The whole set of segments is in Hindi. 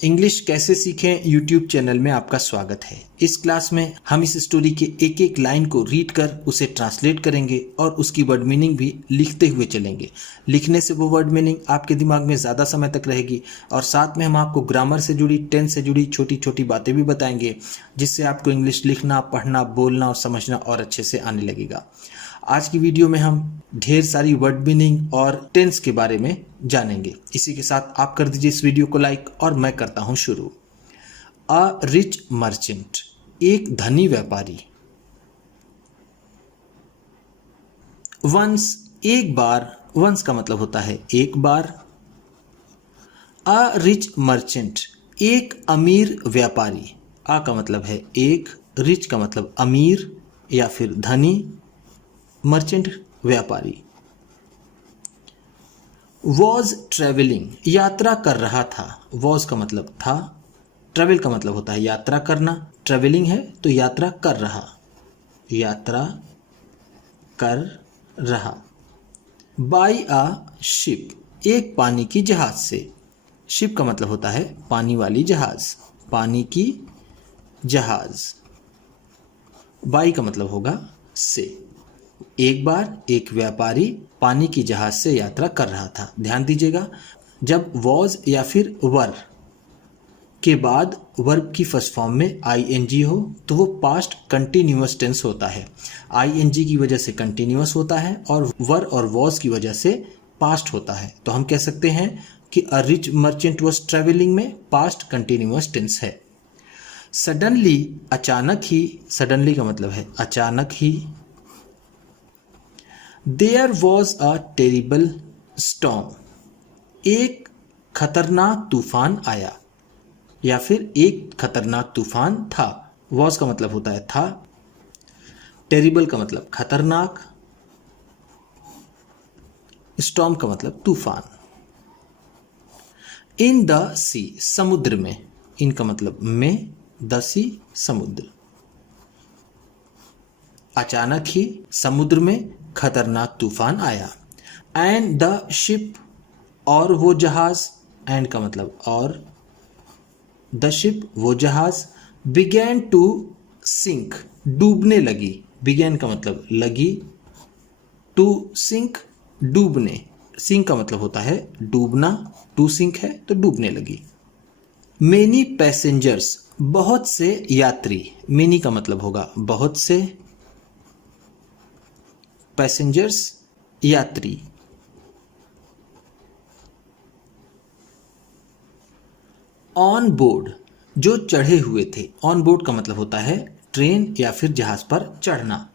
इंग्लिश कैसे सीखें यूट्यूब चैनल में आपका स्वागत है। इस क्लास में हम इस स्टोरी के एक एक लाइन को रीड कर उसे ट्रांसलेट करेंगे और उसकी वर्ड मीनिंग भी लिखते हुए चलेंगे। लिखने से वो वर्ड मीनिंग आपके दिमाग में ज़्यादा समय तक रहेगी और साथ में हम आपको ग्रामर से जुड़ी, टेंस से जुड़ी छोटी छोटी बातें भी बताएंगे, जिससे आपको इंग्लिश लिखना, पढ़ना, बोलना और समझना और अच्छे से आने लगेगा। आज की वीडियो में हम ढेर सारी वर्ड मीनिंग और टेंस के बारे में जानेंगे। इसी के साथ आप कर दीजिए इस वीडियो को लाइक और मैं करता हूं शुरू। अ रिच मर्चेंट, एक धनी व्यापारी। वंस, एक बार। वंस का मतलब होता है एक बार। अ रिच मर्चेंट, एक अमीर व्यापारी। आ का मतलब है एक, रिच का मतलब अमीर या फिर धनी, मर्चेंट व्यापारी। वॉज ट्रेवलिंग, यात्रा कर रहा था। वॉज का मतलब था, ट्रेवल का मतलब होता है यात्रा करना, ट्रेवलिंग है तो यात्रा कर रहा, यात्रा कर रहा। बाय अ शिप, एक पानी की जहाज से। शिप का मतलब होता है पानी वाली जहाज, पानी की जहाज। बाय का मतलब होगा से। एक बार एक व्यापारी पानी की जहाज से यात्रा कर रहा था। ध्यान दीजिएगा, जब वॉज या फिर वर के बाद वर्ब की फर्स्ट फॉर्म में आईएनजी हो तो वो पास्ट कंटिन्यूअस टेंस होता है। आईएनजी की वजह से कंटिन्यूअस होता है और वर और वॉज की वजह से पास्ट होता है। तो हम कह सकते हैं कि a rich merchant was travelling में पास्ट कंटिन्यूअस टेंस है। सडनली, अचानक ही। सडनली का मतलब है अचानक ही। There was a terrible storm, एक खतरनाक तूफान आया या फिर एक खतरनाक तूफान था। वॉज का मतलब होता है था, टेरिबल का मतलब खतरनाक, स्टॉर्म का मतलब तूफान। इन द सी, समुद्र में। इन का मतलब में, द सी समुद्र। अचानक ही समुद्र में खतरनाक तूफान आया। एंड द शिप, और वो जहाज। एंड का मतलब और, द शिप वो जहाज। बिगैन टू सिंक, डूबने लगी। बिगैन का मतलब लगी, टू सिंक डूबने। सिंक का मतलब होता है डूबना, टू सिंक है तो डूबने लगी। मेनी पैसेंजर्स, बहुत से यात्री। मेनी का मतलब होगा बहुत से, पैसेंजर्स यात्री। ऑन बोर्ड, जो चढ़े हुए थे। ऑन बोर्ड का मतलब होता है ट्रेन या फिर जहाज पर चढ़ना।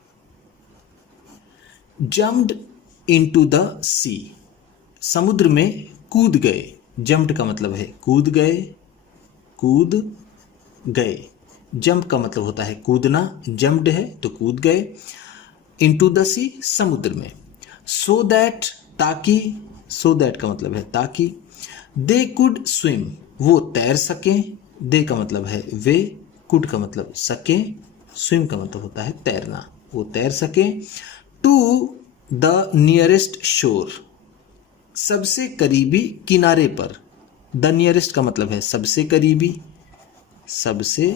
जम्प्ड इनटू द सी, समुद्र में कूद गए। जम्प्ड का मतलब है कूद गए, कूद गए। जंप का मतलब होता है कूदना, जम्प्ड है तो कूद गए। इनटू द सी, समुद्र में। सो दैट, ताकि। सो दैट का मतलब है ताकि। दे कुड स्विम, वो तैर सके। दे का मतलब है वे, कुड का मतलब सके, स्विम का मतलब होता है तैरना, वो तैर सके। टू द नियरेस्ट शोर, सबसे करीबी किनारे पर। द नियरेस्ट का मतलब है सबसे करीबी, सबसे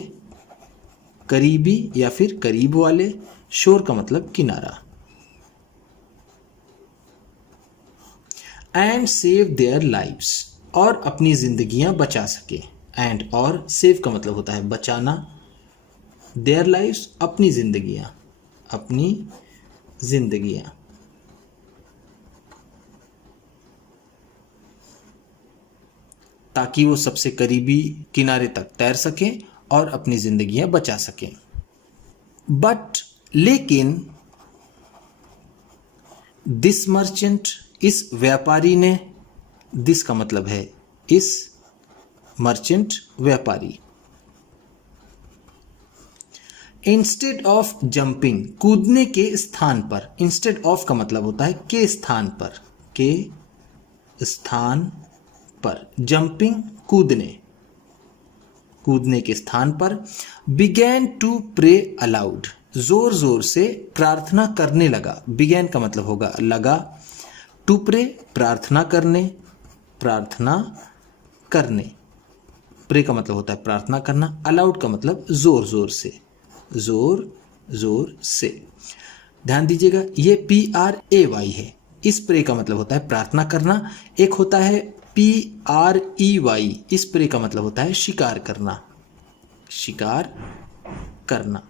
करीबी या फिर करीब वाले। शोर का मतलब किनारा। एंड सेव देयर लाइव्स, और अपनी जिंदगियां बचा सके। एंड और सेव का मतलब होता है बचाना, देयर लाइव्स अपनी जिंदगियां, अपनी जिंदगियां। ताकि वो सबसे करीबी किनारे तक तैर सकें और अपनी जिंदगियां बचा सकें। बट, लेकिन। दिस मर्चेंट, इस व्यापारी ने। दिस का मतलब है इस, मर्चेंट व्यापारी। इंस्टेड ऑफ जंपिंग, कूदने के स्थान पर। इंस्टेड ऑफ का मतलब होता है के स्थान पर, के स्थान पर। जंपिंग कूदने, कूदने के स्थान पर। बिगैन टू प्रे अलाउड, जोर जोर से प्रार्थना करने लगा। बिगैन का मतलब होगा लगा, टू प्रे प्रार्थना करने, प्रार्थना करने। प्रे का मतलब होता है प्रार्थना करना, अलाउड का मतलब जोर जोर से, जोर जोर से। ध्यान दीजिएगा ये PRAY है, इस प्रे का मतलब होता है प्रार्थना करना। एक होता है PREY, इस प्रे का मतलब होता है शिकार करना, शिकार करना।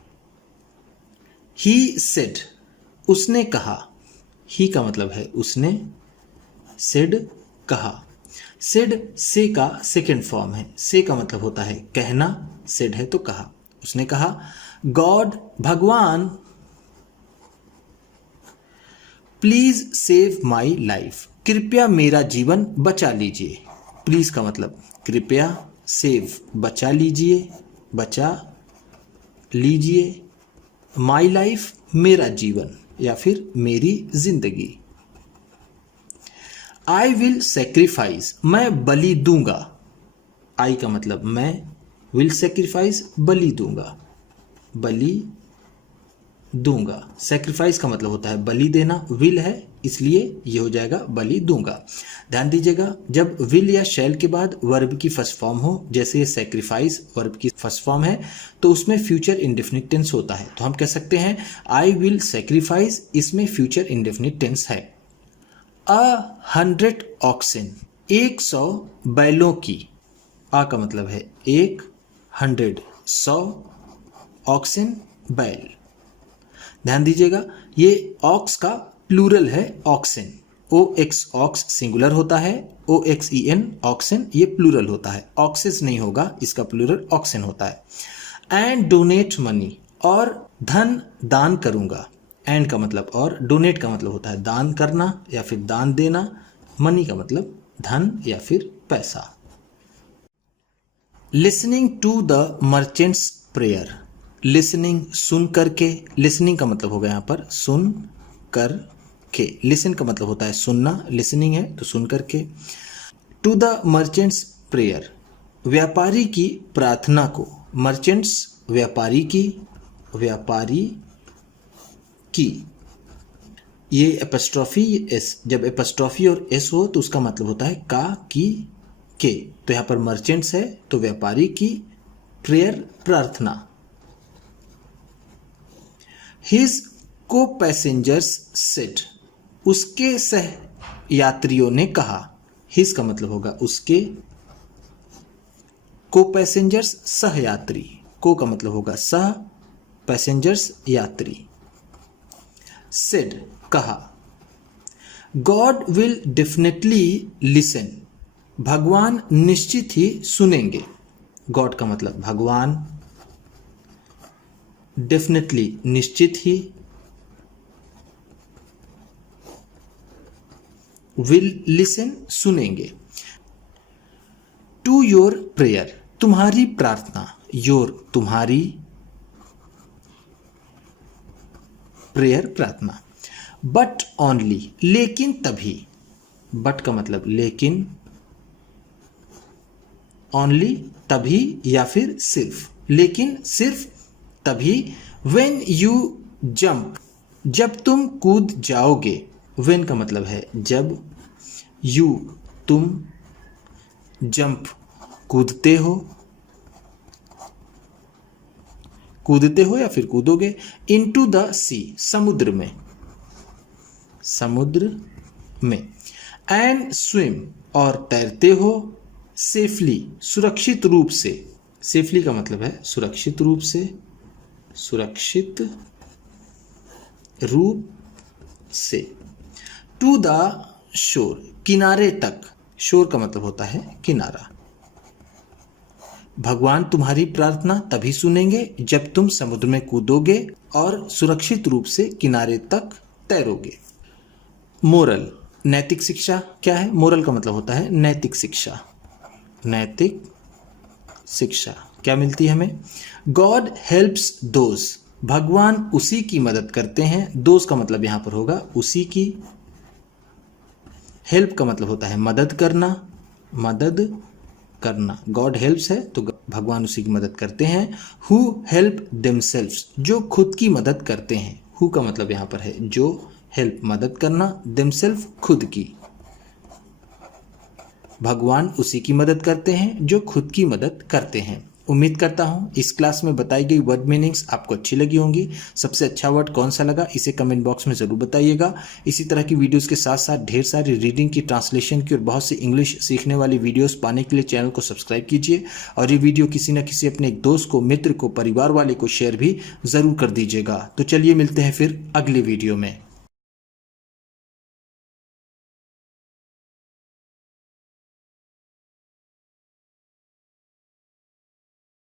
ही सेड, उसने कहा, ही का मतलब है उसने, सेड कहा। सेड से का सेकेंड फॉर्म है, से का मतलब होता है कहना, सेड है तो कहा। उसने कहा गॉड, भगवान, प्लीज सेव माई लाइफ, कृपया मेरा जीवन बचा लीजिए। प्लीज का मतलब कृपया, सेव बचा लीजिए, बचा लीजिए, माई लाइफ मेरा जीवन या फिर मेरी जिंदगी। आई विल सेक्रीफाइस, मैं बलि दूंगा। आई का मतलब मैं, विल सेक्रीफाइस बलि दूंगा, बलि दूंगा। सेक्रीफाइस का मतलब होता है बलि देना, विल है इसलिए ये हो जाएगा बलि दूंगा। ध्यान दीजिएगा जब विल या शैल के बाद वर्ब की फर्स्ट फॉर्म हो, जैसे सेक्रीफाइस वर्ब की फर्स्ट फॉर्म है तो उसमें फ्यूचर इंडेफिनिट टेंस होता है, तो हम कह सकते हैं आई विल सेक्रीफाइस, इसमें फ्यूचर इंडेफिनिट टेंस है। 100 ऑक्सन, 100 बैलों की, आ का मतलब है 100, 100, ऑक्सन बैल। ध्यान दीजिएगा ये ऑक्स का प्लूरल है ऑक्सन, OX ऑक्स सिंगुलर होता है, OXEN ऑक्सन ये प्लूरल होता है, ऑक्सेस नहीं होगा, इसका प्लूरल ऑक्सन होता है। एंड डोनेट मनी, और धन दान करूंगा। एंड का मतलब और, डोनेट का मतलब होता है दान करना या फिर दान देना, मनी का मतलब धन या फिर पैसा। Listening to the merchant's prayer, listening सुन करके, लिसनिंग का मतलब होगा यहाँ पर सुन कर के, लिसन का मतलब होता है सुनना, लिसनिंग है तो सुन करके। टू द मर्चेंट्स प्रेयर, व्यापारी की प्रार्थना को, मर्चेंट्स व्यापारी की, व्यापारी की, ये एपस्ट्रॉफी एस, जब एपस्ट्रॉफी और एस हो तो उसका मतलब होता है का, की, के, तो यहाँ पर मर्चेंट्स है तो व्यापारी की, प्रेयर प्रार्थना। हिज को पैसेंजर्स सेड, उसके सह यात्रियों ने कहा। हिज का मतलब होगा उसके, को पैसेंजर्स सह यात्री, को का मतलब होगा सह, पैसेंजर्स यात्री। सेड कहा। गॉड विल डेफिनेटली लिसन, भगवान निश्चित ही सुनेंगे। गॉड का मतलब भगवान, डेफिनेटली निश्चित ही, विल लिसन सुनेंगे। टू योर प्रेयर, तुम्हारी प्रार्थना, योर तुम्हारी, प्रेयर प्रार्थना। बट ओनली लेकिन तभी, बट का मतलब लेकिन, ओनली तभी या फिर सिर्फ, लेकिन सिर्फ तभी। व्हेन यू जंप, जब तुम कूद जाओगे, व्हेन का मतलब है जब, यू तुम, जंप कूदते हो, कूदते हो या फिर कूदोगे। इनटू द सी, समुद्र में, समुद्र में। एंड स्विम और तैरते हो, सेफली सुरक्षित रूप से, सेफली का मतलब है सुरक्षित रूप से, सुरक्षित रूप से। टू द शोर, किनारे तक, शोर का मतलब होता है किनारा। भगवान तुम्हारी प्रार्थना तभी सुनेंगे जब तुम समुद्र में कूदोगे और सुरक्षित रूप से किनारे तक तैरोगे। मोरल, नैतिक शिक्षा क्या है? मोरल का मतलब होता है नैतिक शिक्षा, नैतिक शिक्षा क्या मिलती है हमें? गॉड हेल्प्स दोज, भगवान उसी की मदद करते हैं। दोज का मतलब यहां पर होगा उसी की। हेल्प का मतलब होता है मदद करना, मदद करना। गॉड हेल्प्स है तो भगवान उसी की मदद करते हैं। हु हेल्प देमसेल्व्स, जो खुद की मदद करते हैं। हु का मतलब यहां पर है जो, हेल्प मदद करना, देमसेल्फ खुद की, भगवान उसी की मदद करते हैं जो खुद की मदद करते हैं। उम्मीद करता हूँ इस क्लास में बताई गई वर्ड मीनिंग्स आपको अच्छी लगी होंगी। सबसे अच्छा वर्ड कौन सा लगा इसे कमेंट बॉक्स में ज़रूर बताइएगा। इसी तरह की वीडियोस के साथ साथ ढेर सारी रीडिंग की, ट्रांसलेशन की और बहुत सी इंग्लिश सीखने वाली वीडियोस पाने के लिए चैनल को सब्सक्राइब कीजिए और ये वीडियो किसी न किसी अपने एक दोस्त को, मित्र को, परिवार वाले को शेयर भी ज़रूर कर दीजिएगा। तो चलिए मिलते हैं फिर अगली वीडियो में।